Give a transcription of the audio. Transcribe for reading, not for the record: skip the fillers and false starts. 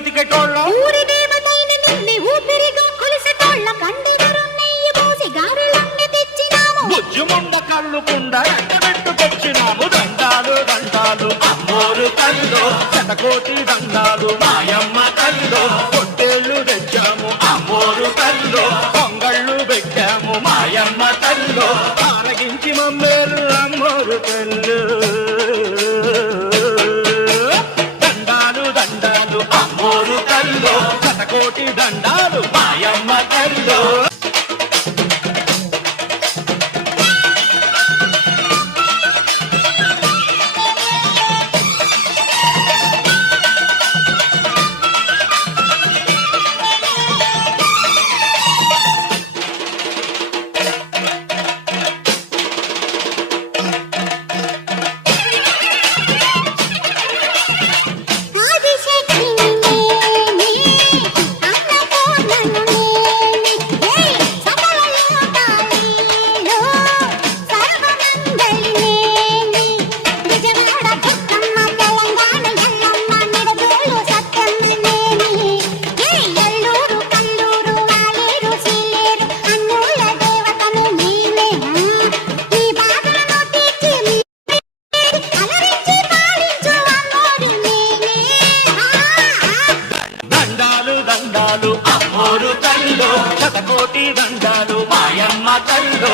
బతికెటోళ్ళం ఊరి దేవతైన నిన్నే ఊపిరిగా కొలిసేటోళ్ళ కండిగరు నెయ్యి పోసి గారెలన్నీ తెచ్చినాము బుజ్జుముండ కళ్ళుకుండ పెట్టుకొచ్చినాము దండాలు దండాలు అమ్మోరు కల్లో శతకోటి దండాలు మాయమ్మ కల్లో పొట్టేళ్ళు తెచ్చాము అమ్మోరు కల్లో పొంగళ్ళు పెట్టాము మాయమ్మ కల్లో ఆరగించి మమ్మేలు అమ్మోరు కల్లు దండాలు దండాలు అమ్మోరు కల్లో శతకోటి దండాలు మాయమ్మ కల్లో దండాలు అమ్మోరు కల్లో శతకోటి దండాలు మాయమ్మ కల్లో